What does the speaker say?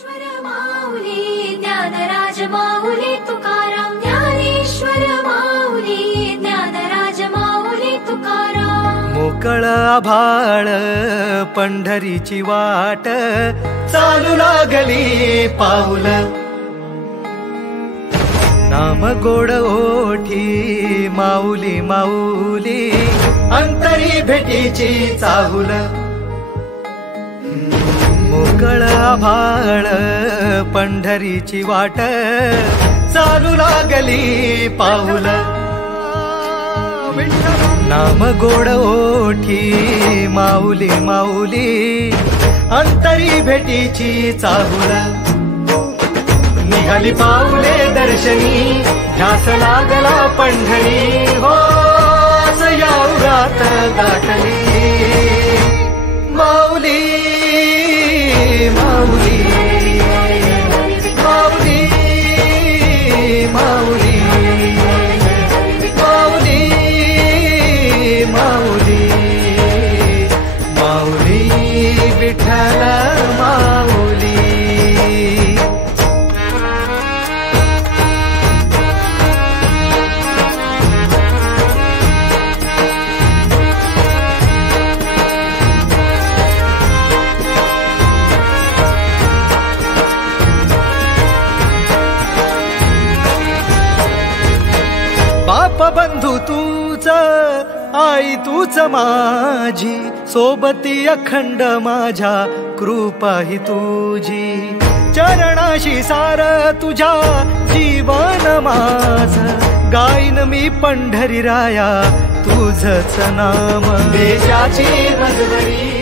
ज्ञानेश्वर माऊली ज्ञानराज माऊली तुकाराम ज्ञानेश्वर माऊली ज्ञानराज माऊली तुकाराम मोकळ आभाळ पंढरीची वाट चालू लागली पाऊल नाम गोड ओठी माऊली माऊली अंतरी भेटीची चाहुल मोकळ आभाळ पंढरीची वाट चालू लागली पाऊल नाम गोड ओठी माऊली माऊली अंतरी भेटीची चाहुल निघाली पाऊले दर्शनी ध्यास लागला पंढरी हो याउरात दाटली माऊली माऊली माऊली माऊली माऊली माऊली माऊली विठ्ठल माऊली बाप बंधू तूच आई तूच माझी सोबती अखंड माझ्या कृपा ही तुझी चरणाशी सार तुझ्या जीवन माझ गाईन मी पंढरी राया तुझच नाम देशाची मजबरी